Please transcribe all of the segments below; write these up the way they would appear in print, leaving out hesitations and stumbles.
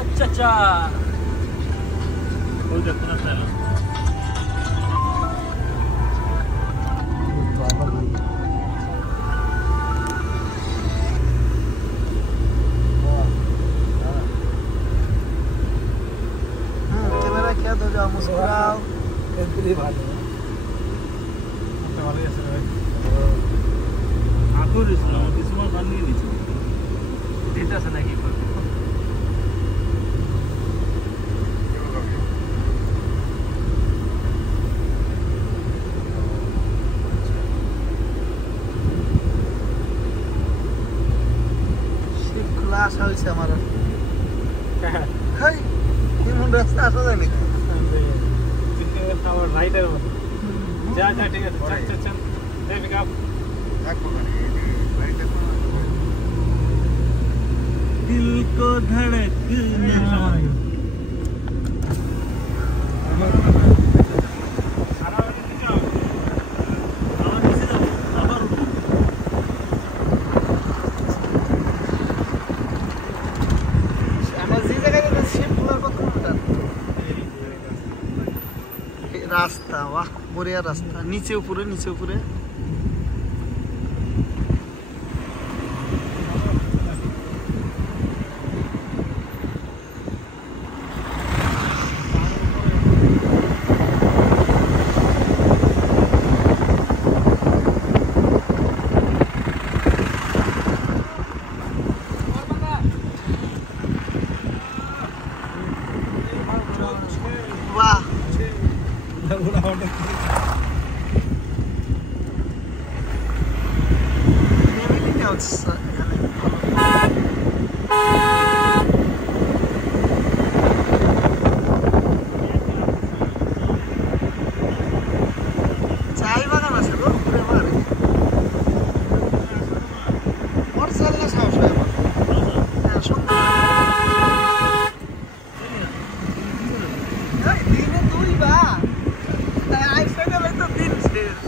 अच्छा अच्छा कोई देखो ना पहला कैमरा क्या दो जाओ मुस्कुराओ कैसे भालो ভালোই আছে ভাই আগুর ইসলাম কিছুমান গান নিয়ে নিচ্ছে দিতে আছে নাকি শিপ খোলা আসা হয়েছে আমার হাই এমন রাস্তা আসা যায় নাকি আমার রাইডার যা যা ঠিক আছে চল চল চল পিক আপ दिल को धड़कना রাস্তা বাহ বড়িয়া রাস্তা নিচে উপরে বাহ ফ্যামিলি নিয়ে হচ্ছে চাই বাগান আছে গো ঘুরে মারে ওর চালনা সাহস হয় আমার হ্যাঁ সুন্দর দিনে দুইবার আইসা গেলে তো দিন শেষ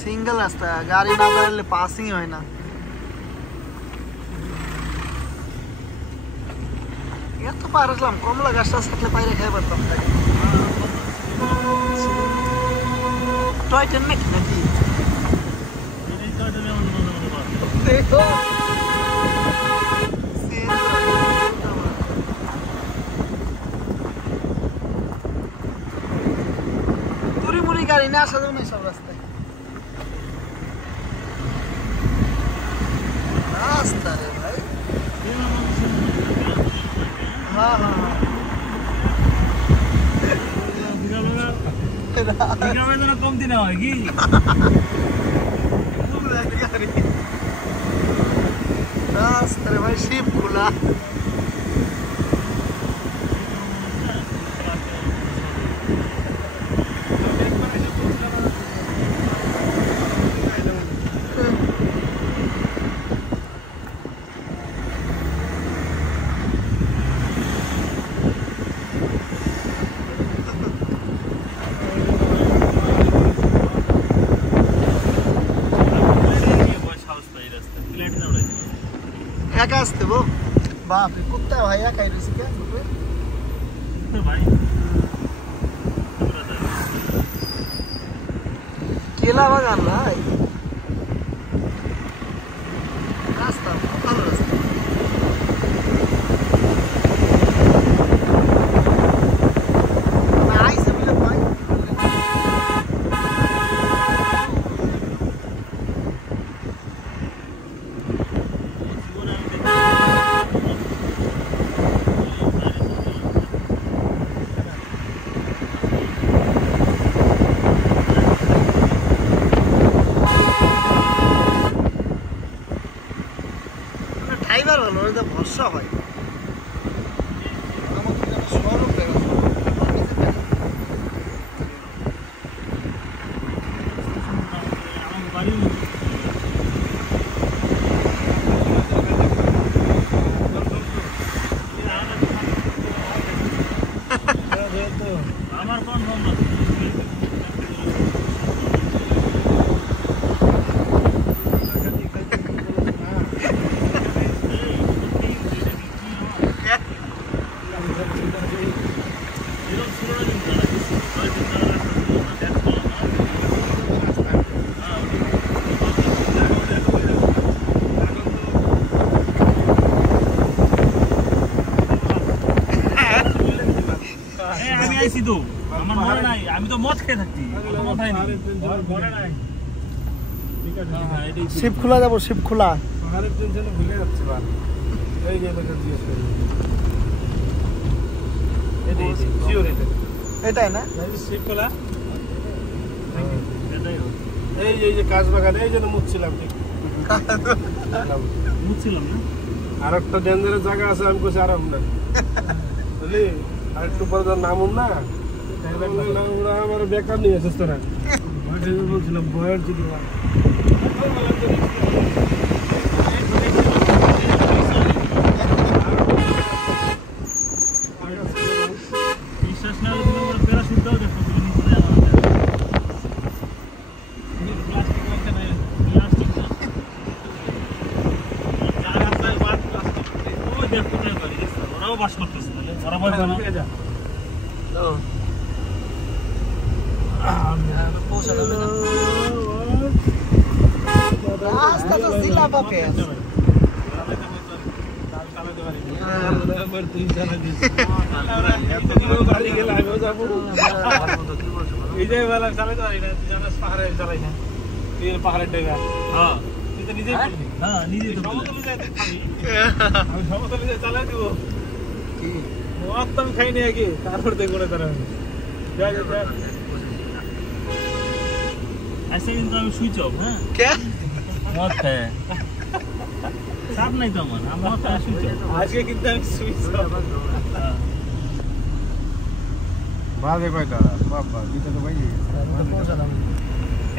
সিঙ্গেল রাস্তা গাড়ি না বেরোলে পাসিং হয় না এত পার আসলাম কমলা গাছটা থাকলে বাইরে খাই পারতাম টয় ট্রেন নাকি দেখো মুড়ি গাড়ি না আসা যাবে না সব রাস্তায় রাস্তা রে ভাই হ্যাঁ কম দিন হয় কি রাস্তা রে ভাই শিপ খোলা একা আসতে বো বাপরে কুত্তা ভাই একাই রয়েছে কে ভাই কেলা বাগান ভাই রাস্তা ভালো রাস্তা ড্রাইভার হলো ওটা ভরসা হয় আমাকে যেন সরব আমার কোন আইছি তো আমার মনে নাই আমি তো মদ খেয়ে থাকি মাথায় নেই মনে নাই ঠিক আছে হ্যাঁ এটাই শিব খোলা যাবো শিব খোলা পাহাড়ের টেনশনে ভুলে যাচ্ছে বার এই যে লোকের জিজ্ঞেস করি এটাই শিওর এটা এটাই না শিবকলা এটাই এই যে কাজ বাগান এই জন্য মুছছিলাম ঠিক বুঝছিলাম না আর একটা ডেঞ্জারের জায়গা আছে আমি কইছি আরাম না বুঝলি আর একটু পরে তোর নামুন না ওরা আমার বেকার নিয়ে এসেছ তোরা বলছিলাম বয়ের যদি বিশ্বাস না হলে তুমি ওরা প্যারাশুট দাও দেখো তুমি নিচে যায় আমাদের প্লাস্টিক না চার রাস্তায় বাদ প্লাস্টিক ওই দেখ কোথায় বাড়ি গেছে ওরাও বাস করতেছে তাহলে ওরা ভয় পায় না রাস্তা তো জিলা বাপে পাহাড়ের ডেগা হ্যাঁ তুই তো নিজেই বললি হ্যাঁ নিজেই তো বললাম। সমতলে যাইতে খাবি আমি সমতলে যাই চালাই দিব মদ তো আমি খাইনি আগে তারপর দেখবো না তারা যাই যাই আজকে কিন্তু আমি সুইচ অফ হ্যাঁ কে মদ খায় চাপ নাই তো আমার মদ খায় সুইচ অফ আজকে কিন্তু আমি সুইচ হ্যাঁ বাজে কয়টা বাবা দিতে তো ভাই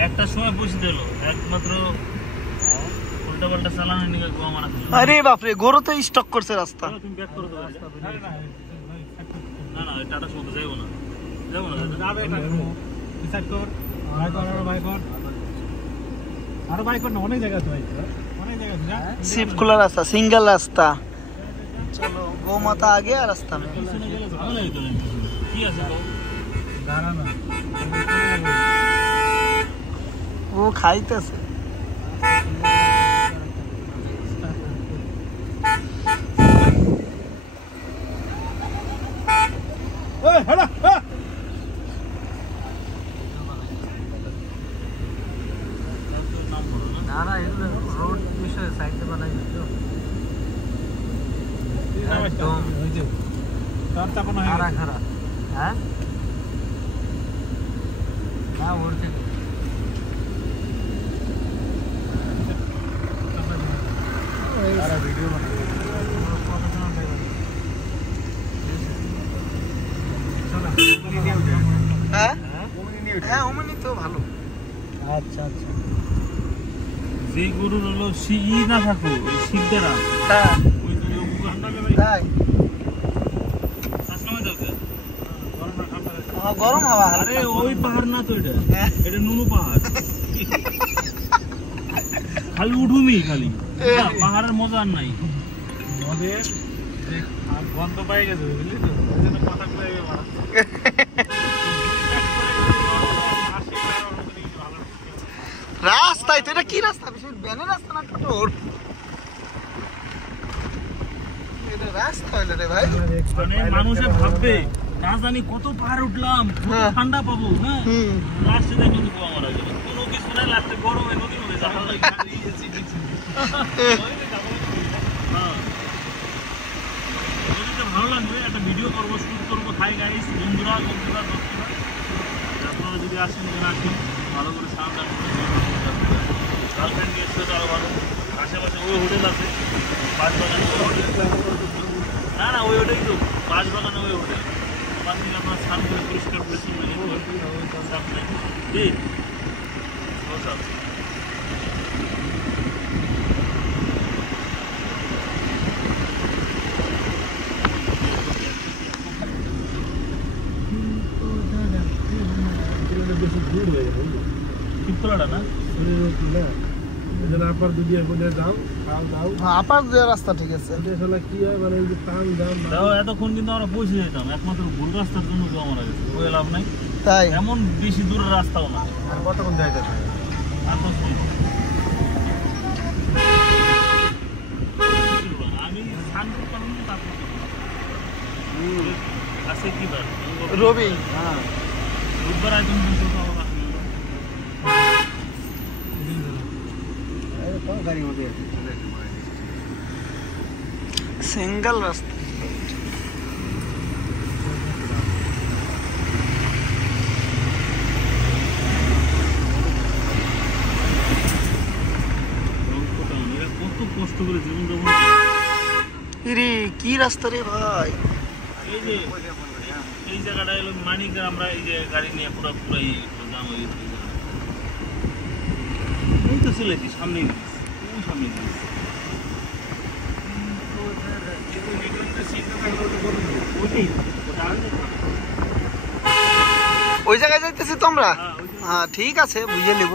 একটা সময় বসে দিল একমাত্র উল্টা পাল্টা চালানো নিয়ে গোয়া মারা ছিল আরে বাপরে গরু তো স্টক করছে রাস্তা তুমি ব্যাক করে দাও না না টাটা সময় যাইবো না যাবো না যাবে না ডিসাইড কর ভাই কর আরো ভাই কর না অনেক জায়গা আছে ভাই অনেক জায়গা আছে যা শিব খোলা রাস্তা সিঙ্গেল রাস্তা চলো গোমাতা আগে আর রাস্তা में পিছনে গেলে ঝামেলা হইতো না কি আছে তো দাঁড়া না ও খাইতেছে ওই হড়া নাম বলো না না না এগুলো রোড বিষয়ে সাইডে বানাই দিছো একদম। ওই যে তার চাপানো হয়ে খারা গেছে। খারা হ্যাঁ না ওর থেকে সারা ভিডিও বানাই হ্যাঁ হ্যাঁ ওমনি তো ভালো আচ্ছা আচ্ছা যে গরুর হলো ই না থাকো ওই শিখদেরা হ্যাঁ ওই তো উগান্ডা ভাই তাই আসলামে যাবে গরম হাওয়া আরে ওই পাহাড় না তো এটা হ্যাঁ। এটা নুনু পাহাড় খালি উঠুমি খালি না, পাহাড়ের মজা আর নাই ওদের যে আর গন্ধ পাই গেছে বুঝলি তো ওই জন্য কথা কয়ে মারা রাস্তায় তো এটা কি রাস্তা বিশেষ ব্যানের রাস্তা না টোটোর এটা রাস্তা হইলো রে ভাই মানে মানুষে ভাববে না জানি কত পাহাড় উঠলাম কত হ্যাঁ। ঠান্ডা পাবো হ্যাঁ হুম লাস্টে দেখো তো গোয়া মারা গেল কোনো কিছু নাই লাস্টে গরমে নদীর মধ্যে যাওয়া লাগে হ্যাঁ। যদি ভালো লাগবে একটা ভিডিও করবো শুট করবো হাই গাইস বন্ধুরা দোস্তরা আপনারা যদি আসেন এখানে আসেন ভালো করে সাউন্ড গার্লফ্রেন্ড নিয়ে এসে আরো ভালো আশেপাশে ওই হোটেল আছে বাঁশবাগানে ওই হোটেল না না ওই হোটেলই তো বাঁশবাগানে ওই হোটেল ওখান থেকে আপনার স্নান করে পরিষ্কার পরিচ্ছন্ন চাপ নেই জি বসা বেশি দূর হয়ে গেল চিত্তলাটা না আপার দুদিয়া বলে যাও খাও দাও আপার যে রাস্তা ঠিক আছে আসলে কি হয় মানে এই যে টান দাম তাও এতক্ষণ কিন্তু আমরা পৌঁছে যেতাম একমাত্র ভুল রাস্তার জন্য যাওয়া মারা গেছে ওই লাভ নাই তাই এমন বেশি দূরের রাস্তাও না আর কতক্ষণ যাইতে হবে আর 10 মিনিট। আমি স্নান করতাম না তারপর আছে কি বার রবি হ্যাঁ বুধবার আয় তুমি কিন্তু খাওয়া সিঙ্গেল রাস্তা কত কষ্ট করে জীবন যাপন রে কি রাস্তা রে ভাই এই যে এই জায়গাটা হলো মানিকগঞ্জ আমরা এই যে গাড়ি নিয়ে পুরাই দাম ওই তো চলেছি সামনেই ওই সামনে ওই জায়গায় যাইতেছি তোমরা হ্যাঁ ঠিক আছে বুঝে নিব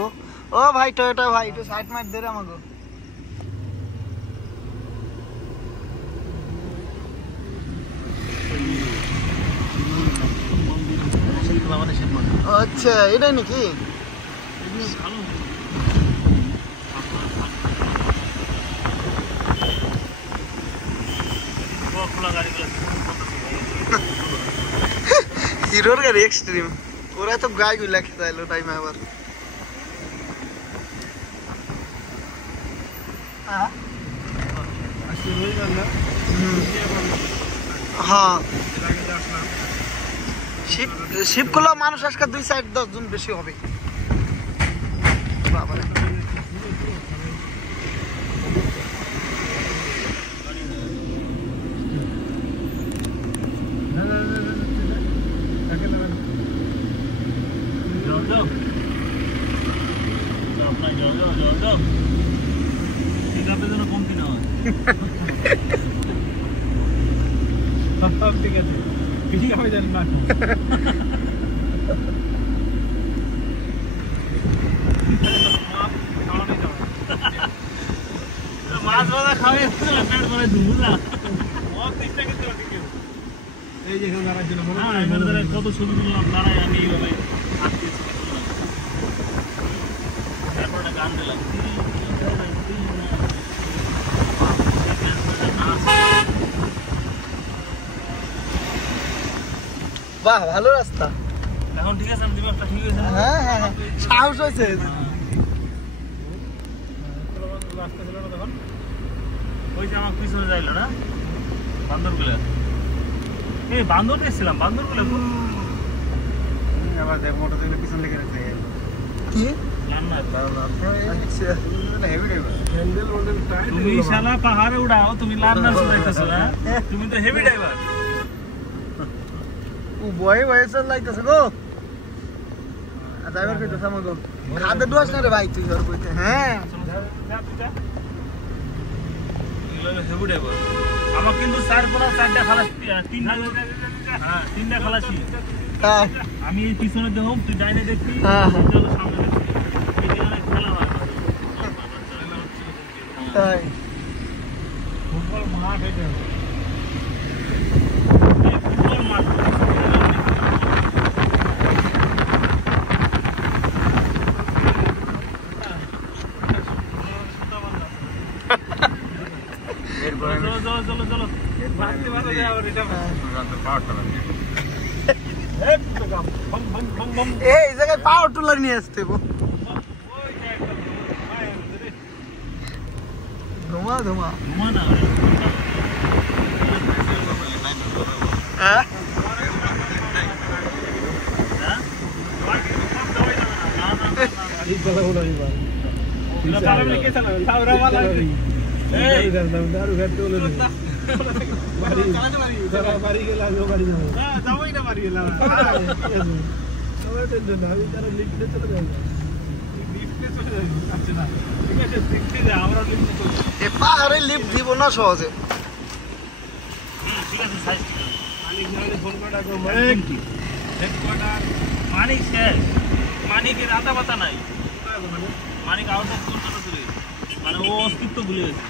ও ভাই টয়োটা ভাই একটু সাইড মাইট দে রে আমাকে আচ্ছা এটাই নাকি হিরোর গাড়ি এক্সট্রিম ওরা তো গাড়িগুলা খেতাইলো টাইমে আবার হ্যাঁ শিবগুলো মানুষ আজকে 2-4-10 জন বেশি হবে বাবারে কমতি না হয় ঠিক আছে ঠিক হবে জানি না মাছ ভাজা খাবে পেট ভরে ধুলা এই যে এখানে দাঁড়াচ্ছিল কত ছবি তুললাম দাঁড়াই আমি এইভাবে তারপর একটা গান দিলাম বাহ ভালো রাস্তা এখন ঠিক আছে আমি তুমি একটা ঠিক আছে হ্যাঁ হ্যাঁ হ্যাঁ সাহস হয়েছে রাস্তা ছিল না তখন ওই যে আমার পিছনে যাইলো না বান্দরগুলা এই বান্দর এসেছিলাম বান্দরগুলা আবার দেখ মোটরসাইকেল পিছন লেগে আছে কি আচ্ছা heavy driver handle model tight তুমি শালা পাহাড়ে উড়াও তুমি লার্নার চলাইতেছো না তুমি তো হেভি ড্রাইভার ও বয়ে বয়ে চল লাইতেছে গো ড্রাইভার কইতেছে আমাকে খাদে ডুয়াস না রে ভাই তুই ঘর কইতে হ্যাঁ হেভি ড্রাইভার আমার কিন্তু 4 খালাস 3টা খালাসি হ্যাঁ আমি এই পিছনে দেখো তুই ডাইনে দেখবি হ্যাঁ। সামনে দেখবি এই জায়গায় খেলা হয় তাই ফুটবল মাঠ এটা ফুটবল মাঠ চলো চলো মারতে ভালো যায় আর এটা এই জায়গায় পাওয়ার টুলার নিয়ে আসতে ধোঁয়া ধোঁয়া ঘুমানা হ্যাঁ এই কথা বলা দিবা এটা কারণে কে চালাবে সাউরা वाला এই দারু ঘাট চলে যাবে বাড়ি যারা বাড়ি গেল আমি বাড়ি যাব না যাবই না বাড়ি গেলাম আমার টেনশন না আমি তারা লিফটে চলে যাব লিফটে চলে যাব আচ্ছা না ঠিক আছে লিফটে যা আমরা লিফটে চলে এ পাহাড়ে লিফট দিব না সহজে ঠিক আছে সাইজ মালিক জানে ফোন করে ডাকো মালিক হেডকোয়ার্টার মানিক শেষ মানিকের আতা পাতা নাই মানিক আউট অফ কলকাতা চলে মানে ও অস্তিত্ব ভুলে গেছে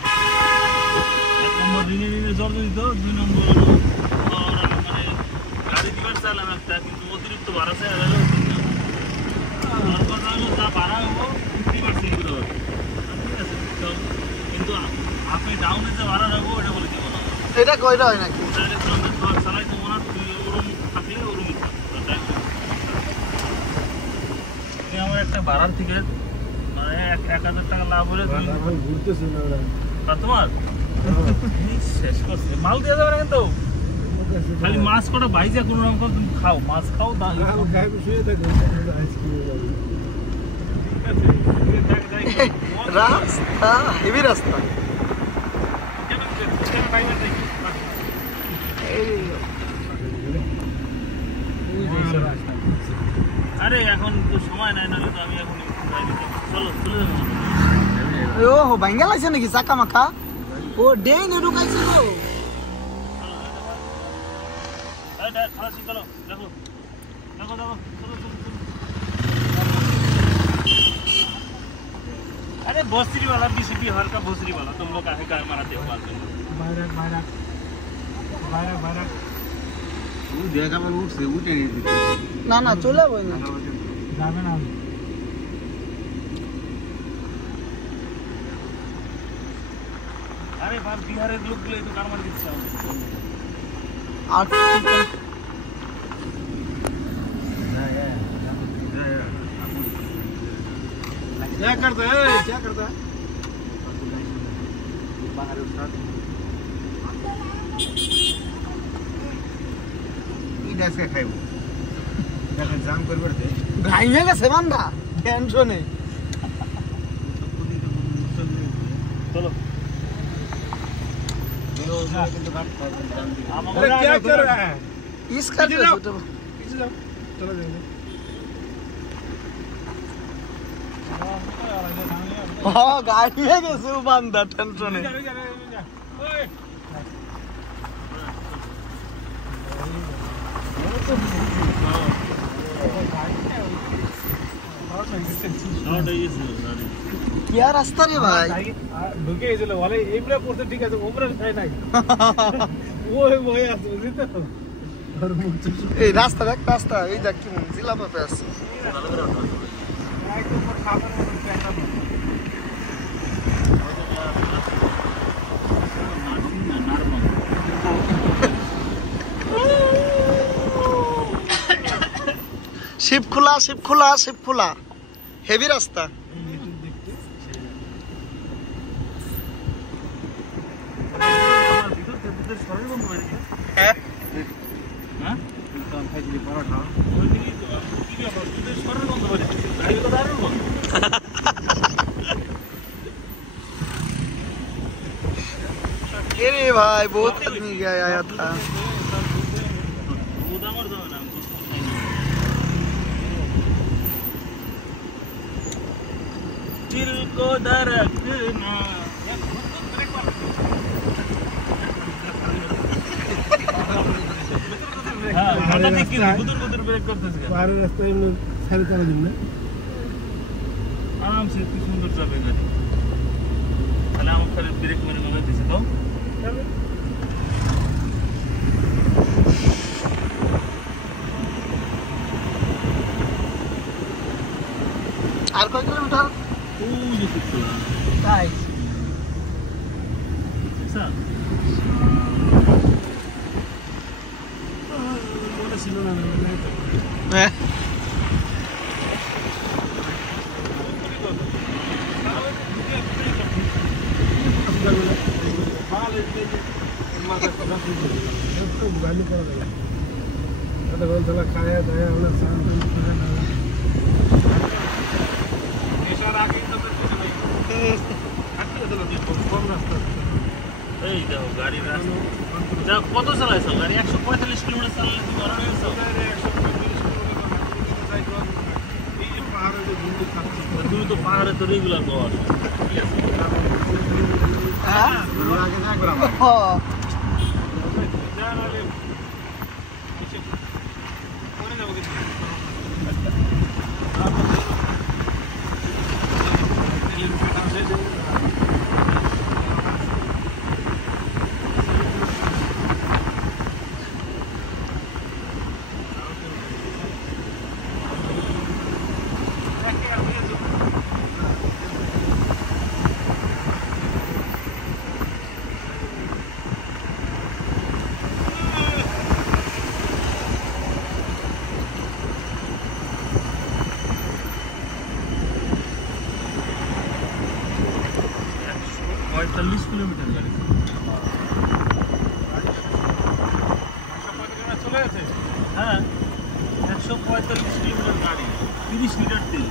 1 নম্বর রিনে রিনে জল দিত 2 নম্বর হলো মানে গাড়ি দিবার চাইলাম একটা কিন্তু অতিরিক্ত ভাড়া চাই হলো আর কথা হলো তা ভাড়া হবো 50% করে হবে ঠিক আছে তো কিন্তু আপনি ডাউনে যে ভাড়া রাখবো ওটা বলে দিব না এটা কইরা হয় নাকি তাহলে তো আমরা চালাই তো মনে হয় ওরম থাকলে ওরমই একটা ভাড়ার থেকে মানে 1000 টাকা লাভ হলে ঘুরতেছে না ওরা তোমার শেষ করছে মাল দিয়ে যাবে না কিন্তু খালি মাছ কটা ভাইজা কোনো রকম করে তুমি খাও মাছ খাও শুয়ে থাকো রাস্তা হেভি রাস্তা আরে এখন তো সময় নাই নাহলে তো আমি এখন চলো চলে যাবো ও ভাঙ্গা লাগছে নাকি চাকা মাখা ও ডে নে ঢুকাইছিল चलो देखो देखो देखो चलो चलो अरे भोसरी वाला बीसीपी हर का भोसरी वाला तुम लोग काहे कार मारते हो बात में বাইরাক বাইরাক বাইরাক বাইরাক ও দেখা মানে উঠছে উঠে নিয়ে দিতে না না চলে যাবো না যাবে না अरे बात बिहारेर लोकগুলো তো कार मार दिচ্ছে আর क्या करता है क्या करता है बाहर उठा ई डैश का खाइबो देखन जाम करबर दे ভাঙ্গা গেছে বান্দা টেনশনে चलो अरे क्या कर रहा है इसका पीछे जाओ चलो जाओ हाँ गाड़ी में कैसे बांधा टेंशन है क्या रास्ता रे भाई ঢুকে গেছিল বলে এইগুলা পড়তে ঠিক আছে ওমরা খাই নাই ওই আছে বুঝলি তো আর মুখে এই রাস্তা দেখ রাস্তা এই দেখ কি জিলা পাবে আছে একদম খাবার মতো একটা শিব খোলা হেভি রাস্তা अरे भाई बहुत आदमी गया आया था दिल को धड़कना রাস্তায় সারি করার জন্য আরামসে কি সুন্দর যাবে গাড়ি তাহলে আমার খালি ব্রেক মেরে মেরে দিছে তো আর কয় কিলোমিটার ওই যে কিছু তাই আচ্ছা ওটা ছিল না হ্যাঁ गाली कर रहा है तो बोल चला खाया दया वाला शांत करे ना ऐसा आगे तो कुछ नहीं अच्छी तो लगी कम रास्ता এই দেখো গাড়ি রাস্তা কত চালাইছো গাড়ি 145 কিলোমিটার চালালে তুমি বড় হয়ে গেছো 120 কিলোমিটার এই পাহাড়ে যে ঘুরতে থাকছে তুমি তো পাহাড়ে তো রেগুলার পাওয়া হ্যাঁ আগে না করা হ্যাঁ জানালে কিছু করে যাবো কিন্তু 45 কিলোমিটার গাড়ি চলে গেছে। হ্যাঁ 145 কিলোমিটার গাড়ি 30 লিটার তেল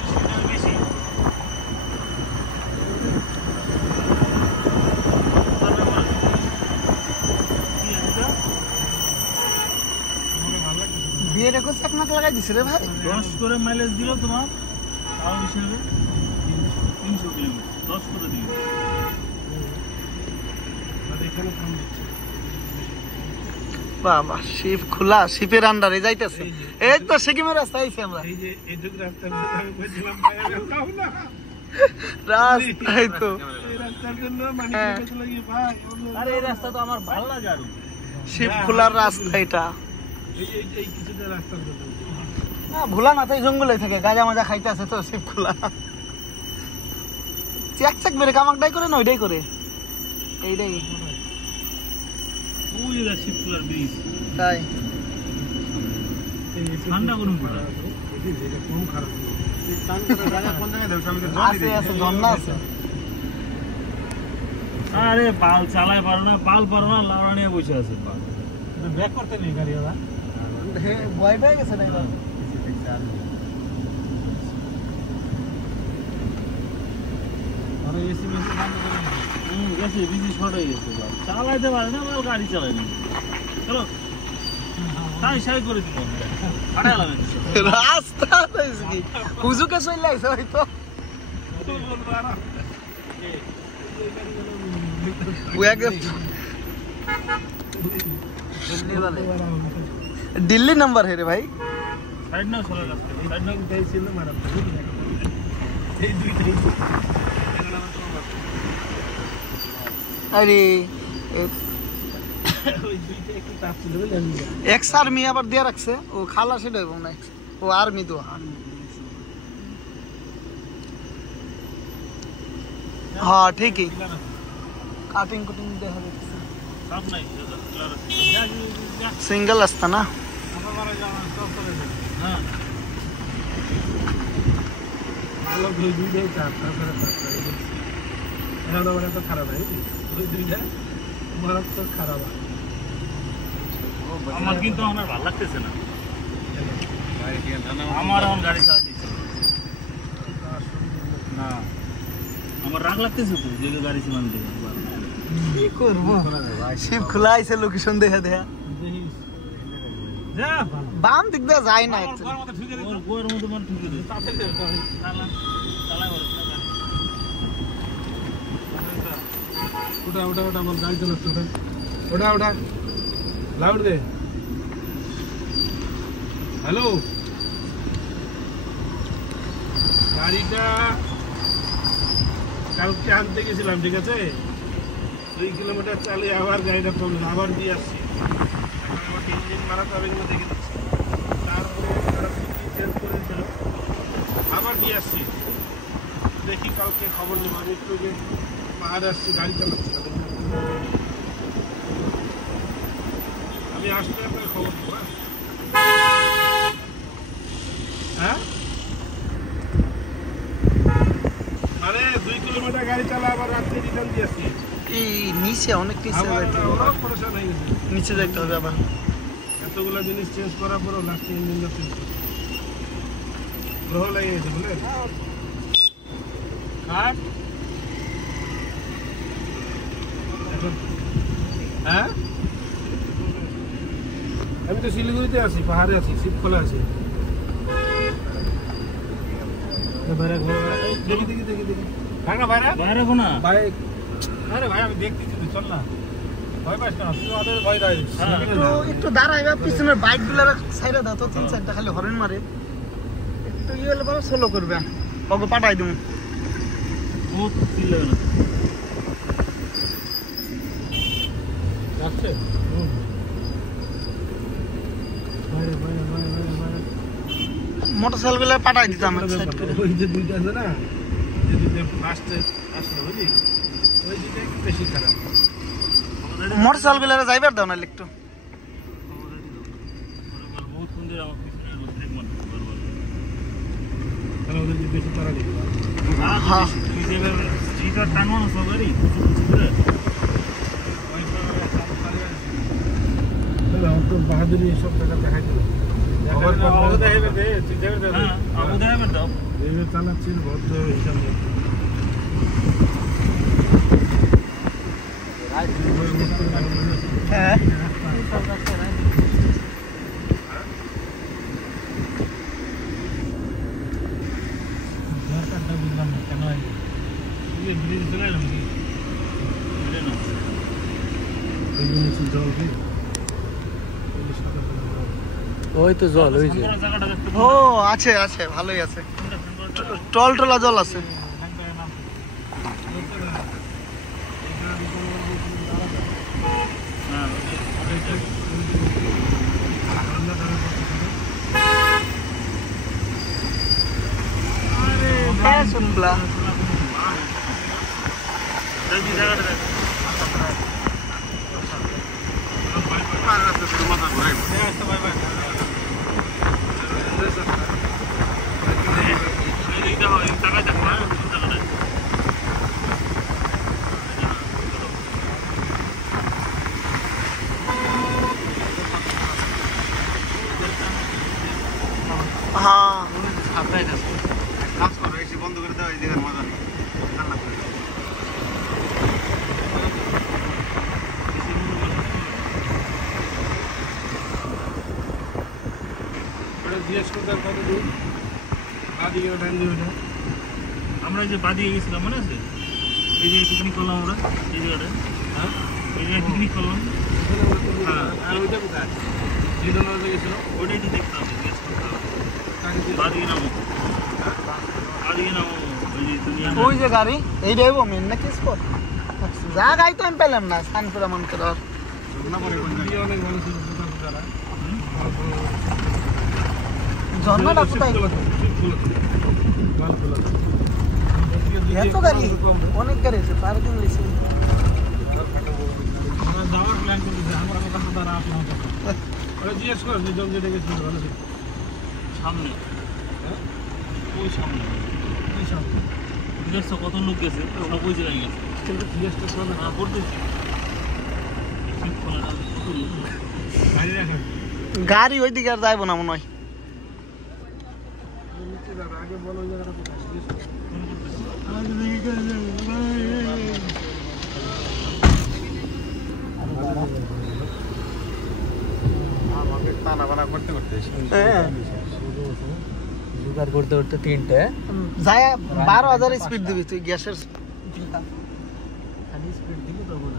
30 লিটার বেশি বিয়ের 21 চাকনাক লাগাই দিছে রে ভাই। 10 করে মাইলেজ দিল তোমার তাও হিসেবে 300 কিলোমিটার 10 করে দিল এখানে কাম দিচ্ছে। বাবা শিপ খোলা, শিপের আন্ডারে যাইতেছে। এই তো সিকিমের রাস্তা আইছি আমরা। এই যে এইটুকু রাস্তার জন্য আমি বলছিলাম ভাই যাও না, রাস্তাই তো এই রাস্তার জন্য মানে কিছু লাগি ভাই। আরে এই রাস্তা তো আমার ভালো লাগে আরো শিপ খোলার রাস্তা এটা। এই কিছুটা রাস্তার জন্য না ভোলা না তাই জঙ্গলে থাকে, গাঁজা মাজা খাইতে আছে তো শিপ খোলা। চেক চেক মেরে কামাকটাই করে না ওইটাই করে, এইটাই ওই যে শিবপুলার ব্রিজ তাই। ঠান্ডা গরম পড়া কম খারাপ আছে আছে ঝর্ণা আছে। আরে পাল চালায় পারো না, পাল পারো না, লাউড়া নিয়ে বসে আছে পাল ব্যাক করতে নেই গাড়ি ওরা। ভয় পেয়ে গেছে না এবার। আর এসি মেসি বন্ধ করে না। গেছে বিজি শর্ট হয়ে গেছে পাল চালাইতে পারে না, পাল গাড়ি চালায় না। চলো তাই সাই করে দিব আড়াইলাম রাস্তা কি হুজুকে চলে আইছে হয়তো। दिल्ली नंबर है रे भाई। साइड ना चले रास्ता साइड ना ছিল মারা এই দুইটাই अरे ওই দুইটাই একটু চাপ ছিল বলে আমি एक्स आर्मी আবার দিয়ে রাখছে ও খালা সেটা এবং না ও আর্মি তো हाँ ठीक है काटिंग कुटिंग দেখা যাচ্ছে सब नहीं सिंगल रास्ता ना। আমার যাওয়া সব করে দেয়। हां ভালো দুই দুইটাই চাপ তারপরে এখন তো খারাপ হয় ওই দুইটা মারাত্মক খারাপ হয়। আমার কিন্তু আমার ভালো লাগতেছে না, আমার এখন গাড়ি চালাতে ইচ্ছা না, আমার রাগ লাগতেছে তো যে গাড়ি চালাতে কি করব শিপ খোলা আইছে লোকেশন দেখা দেখা যা বাম দিক দিয়ে যায় না ঘর মতো ঢুকে দিতে গোয়ের মতো মানে ঠুকে দিই তাতে চালা চালা করে ওটা ওটা ওটা আমার গাড়ি চালাচ্ছে ওটা ওটা লাউড দে। হ্যালো গাড়িটা কালকে আনতে গেছিলাম, ঠিক আছে 2 কিলোমিটার চালিয়ে আবার গাড়িটা কমল, আবার দিয়ে আসছি। এখন আমার ইঞ্জিন মারাতে হবে এগুলো দেখে দিচ্ছি, তারপরে চেঞ্জ করে দিল আবার দিয়ে আসছি। দেখি কালকে খবর নেব, আমি একটু যে পাহাড়ে আসছি গাড়ি চালাচ্ছি না। আমি আসলে আপনার খবর নেব। হ্যাঁ মানে 2 কিলোমিটার গাড়ি চালা আবার রাত্রে রিটার্ন দিয়ে আসছি। এই নিচে অনেক নিচে আবার যাইতে হবে, ওরাও পরেশান হয়ে গেছে, নিচে যাইতে হবে আবার। এতগুলো জিনিস চেঞ্জ করার পরও লাস্টে ইঞ্জিনটা চেঞ্জ করছে, গ্রহ লেগে গেছে বুঝলেন। কাট এখন হ্যাঁ আমি তো শিলিগুড়িতে আছি, পাহাড়ে আছি, শিপ খোলা আছে। দেখি দেখি দেখি দেখি থাক না বাইরে বাইরে গো না ভাই। আরে ভাই আমি দেখতেছি তো, চল না, ভয় পাস না, তুই আমাদের ভয় দাঁড়িয়ে একটু একটু দাঁড়াইবা, পিছনের বাইক গুলার সাইডে দাও তো, 3-4টা খালি হরেন মারে। একটু ইয়ে হলে পরে সোলো করবে, ওকে পাঠাই দেবো। বহুত ফিল লাগে না যাচ্ছে। বাইরে বাইরে বাইরে বাইরে বাইরে মোটরসাইকেল গুলো পাঠাই দিতাম সাইড করে। ওই যে দুইটা আছে না, যে দুইটা ফার্স্টে আসলো বুঝলি, ওই দুইটা একটু বেশি খারাপ। মোটরসাইকেল গুলো যাইবার দাও না একটু। বহুত সুন্দর আমার পিছনে ব্রেক মারতে বারবার তাহলে ওদের যে বেশি তারা দিবে। হ্যাঁ তুই যেভাবে এইটা টানমানো সবারই কিছু কিছু করে তো বাহাদুরি সব জায়গা দেখাই দিল আবু ধাবির দাও এইভাবে চালাচ্ছেন ভদ্র হিসাবে হ্যাঁ বুঝলাম না কেন ব্রিজ চলে এলাম কি জল কি ওই তো জল ওই যে জায়গাটা দেখতে ও আছে আছে ভালোই আছে টলটলা জল আছে হ্যাঁ শুনলা জায়গাটা দেখ হ্যাঁ বন্ধ করে দেওয়া এই জায়গার মজা নেই জিজ্ঞেস করতাম কত দূর বাদিকে ডান দিকে আমরা যে বাদিয়ে গেছিলাম মনে আছে এই যে পিকনিক করলাম আমরা এই জায়গাটা হ্যাঁ এই জায়গায় পিকনিক করলাম হ্যাঁ আর ওইটা কোথায় জিদনগরে গেছিল ওটাই তো দেখতে হবে জিজ্ঞেস করতে হবে বাদিকে নামো বাদিকে নামো ওই যে দুনিয়া ওই যে গাড়ি এই দেবো মেন নাকি স্পট জায়গায় তো আমি পেলাম না স্নান করে মন করে অনেক মানুষ তারা ঝর্ণাটা কোথায় এত গাড়ি অনেক গাড়ি আছে পার্কিং লিখছে যাওয়ার প্ল্যান করতেছে আমরা কথা তারা আসলাম ওরা জিজ্ঞেস করে যে জল যেটা গেছিল ভালো ছিল সামনে ওই সামনে এই সব দেখছো কত লোক গেছে সব ওই জায়গায় গেছে কিন্তু জিজ্ঞেসটা শোনা হ্যাঁ পড়তেছি কত লোক গাড়ি রাখা গাড়ি ওইদিকে আর যাইবো না মনে হয় নিচে যাবে আগে বলো ওই জায়গাটা কোথায় জিজ্ঞেস করো হ্যাঁ জোগাড় করতে করতে তিনটে যায় 12,000 স্পিড দিবি তুই গ্যাসের খালি স্পিড দিলে তখন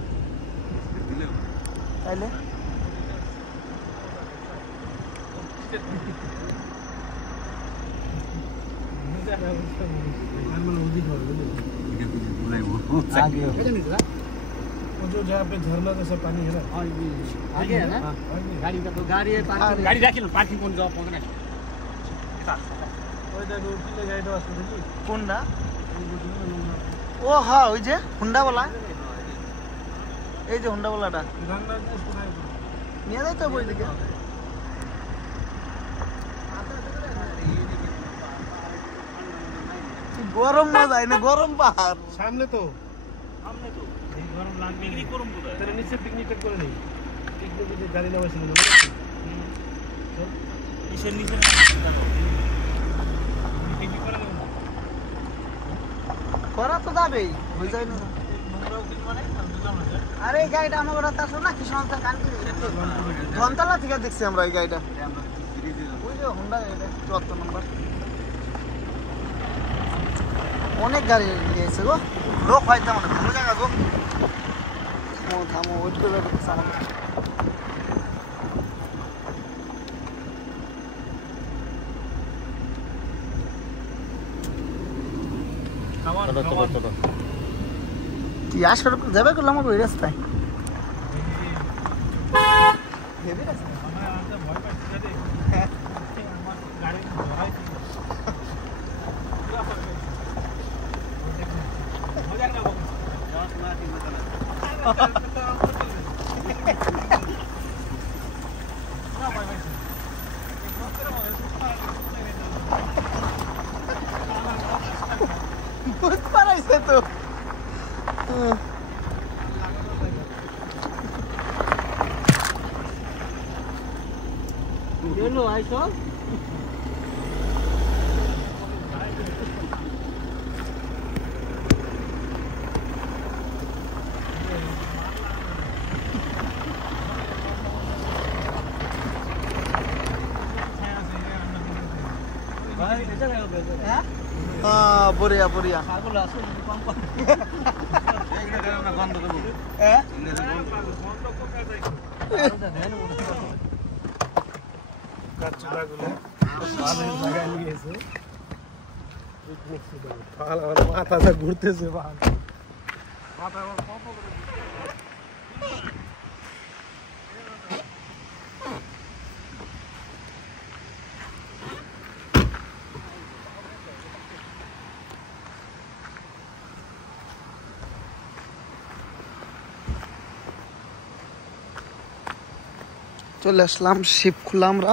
তাইলে মানে অধিক হবে বুঝলি आगे वो जो जहाँ पे झरना जैसा पानी है ना आगे है ना गाड़ी का तो गाड़ी है गाड़ी राखी लो पार्किंग कौन जाओ पहुंचना ওই দেখো উঠিলে গাড়িটা আসছে দেখি কোনটা ও হ্যাঁ ওই যে হুন্ডাওয়ালা এই যে হুন্ডাওয়ালাটা ঝর্ণা জিনিস কোথায় নিয়ে যাই তো ওইদিকে গরম মজা না গরম পাহাড় সামনে তো সামনে তো এই গরম লাগবে পিকনিক করুম কোথায় তাহলে নিচে পিকনিকটা করে নেই পিকনিকে গাড়ি নামাইছিল না কিসের নিচে পিকনিক করে নেব করা তো যাবেই হয়ে যায় না আরে এই গাড়িটা আমার ওরা তার না কি সংস্থা কান কি ধনতলা থেকে দেখছি আমরা এই গাড়িটা ওই যে হুন্ডা গাড়িটা 74 নম্বর অনেক গাড়ি নিয়েছে গো লোক হয়তো মানে ভালো জায়গা গো থামো ওয়েট করে দেখছি আমাকে তুই আসার যাবে করলাম আমার ওই রাস্তায় হেভি রাস্তা ভয় পাচ্ছি গাড়ি ধরাই বুঝতে পারাইছে তো এলো আইসো ভাই এটা লাগা বেজে হ্যাঁ বড়িয়া বড়িয়া ছাগল আছে কম কম এগুলো আমরা বন্ধ করব হ্যাঁ কাঁচুলাগুলো পালের জায়গায় নিয়েছে পাল আমার মাথা ঘুরতেছে পাল মাথা আমার কত করে চলে আসলাম শিবখোলা আমরা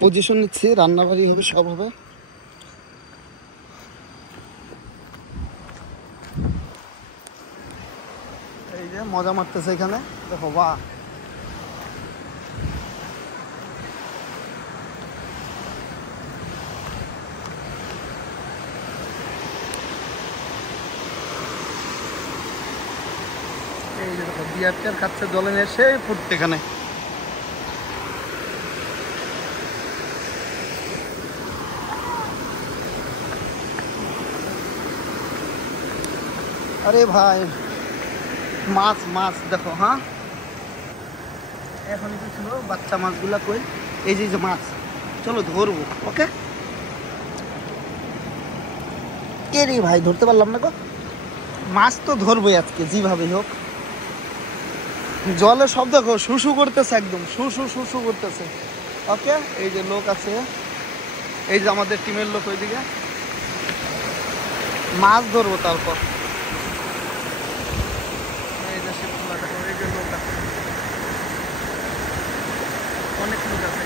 পজিশন নিচ্ছি রান্নাবাড়ি হবে সব হবে এই যে মজা মারতেছে এখানে দেখো বাহ এই যে দেখো বিয়ার টিয়ার খাচ্ছে জলে নিয়ে সেই ফুটতে এখানে अरे भाई মাছ মাছ দেখো হ্যাঁ এখন এটা ছিল বাচ্চা মাছগুলা কই এই যে মাছ চলো ধরবো ওকে কে রে ভাই ধরতে পারলাম না গো মাছ তো ধরবোই আজকে যেভাবেই হোক জলে সব দেখো শুশু করতেছে একদম শুশু শুশু করতেছে ওকে এই যে লোক আছে এই যে আমাদের টিমের লোক ওইদিকে মাছ ধরবো তারপর অনেক লোক আছে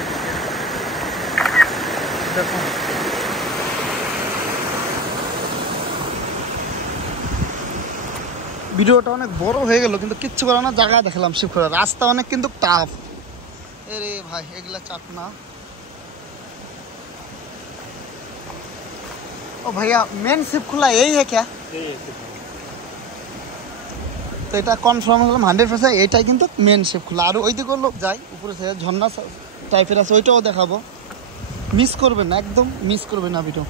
দেখো ভিডিওটা অনেক বড় হয়ে গেল কিন্তু কিচ্ছু করে না জায়গা দেখালাম শিবখোলা রাস্তা অনেক কিন্তু টাফ আরে ভাই এগুলা চাপ না ও ভাইয়া মেন শিবখোলা এই है क्या তো এটা কনফার্ম হলাম 100% এটাই কিন্তু মেন শিবখোলা আর ওই দিকে লোক যায় উপরে ঝর্ণা টাইপের আছে ওইটাও দেখাবো মিস করবেন না একদম মিস করবেন না ভিডিও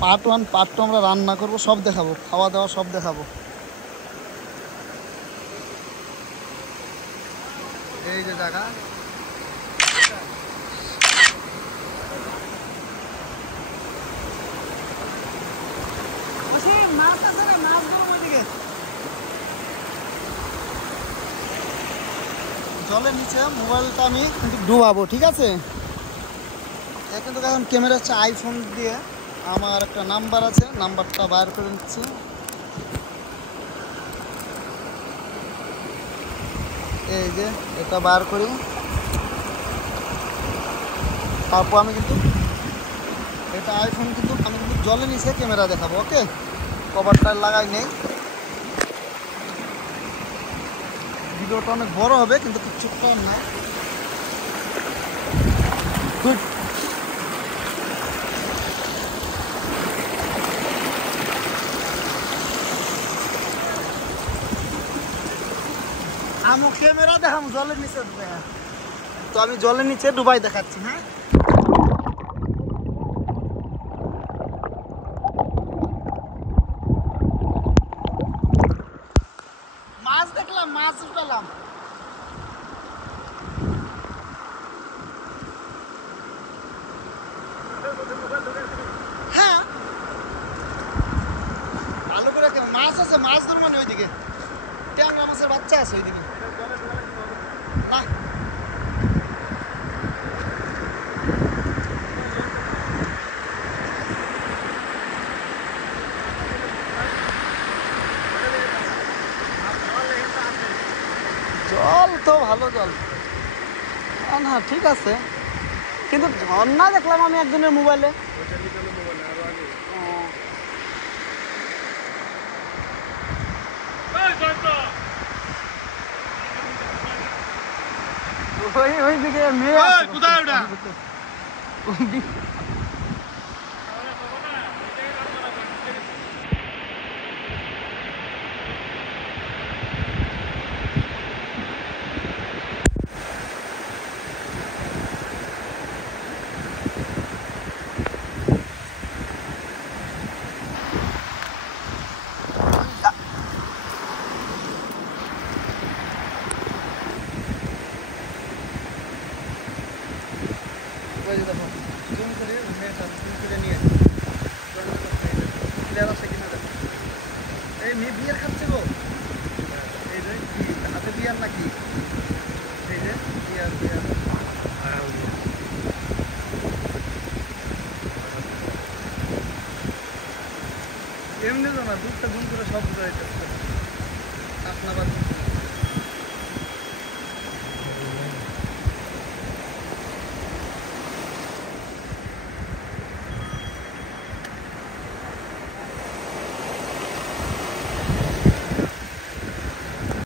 পার্ট 1 পার্ট 2 আমরা রান্না করব সব দেখাবো খাওয়া দাওয়া সব দেখাবো এই যে জায়গা মাছ আছে না মাছ ধরবো ওইদিকে জলের নিচে মোবাইলটা আমি কিন্তু ডুবাবো ঠিক আছে কিন্তু এখন ক্যামেরা হচ্ছে আইফোন দিয়ে আমার একটা নাম্বার আছে নাম্বারটা বার করে নিচ্ছি এই যে এটা বার করি তারপর আমি কিন্তু এটা আইফোন কিন্তু আমি কিন্তু জলের নিচে ক্যামেরা দেখাবো ওকে কভারটা লাগাই নেই ভিডিওটা অনেক বড় হবে কিন্তু কিছু কম না গুড আমি ক্যামেরা দেখাম জলের নিচে তো আমি জলের নিচে ডুবাই দেখাচ্ছি হ্যাঁ মাছ দেখলাম মাছ উঠালাম হ্যাঁ ভালো করে মাছ আছে মাছ ধরবো মানে ওইদিকে ট্যাংরা মাছের বাচ্চা আছে ওইদিকে না জল তো ভালো জল না ঠিক আছে কিন্তু ঝর্ণা দেখলাম আমি একজনের মোবাইলে ওই দিকে মেয়ে ওই কোথায় ওটা ওই যে দেখো জুম করে মেয়েটা জুম করে নিয়ে ক্লিয়ার আছে কিনা দেখো এই মেয়ে বিয়ার খাচ্ছে গো এই যে কি হাতে বিয়ার নাকি এই যে বিয়ার বিয়ার এমনি তো না দুধটা জুম করে সব বুঝা যাচ্ছে আপনার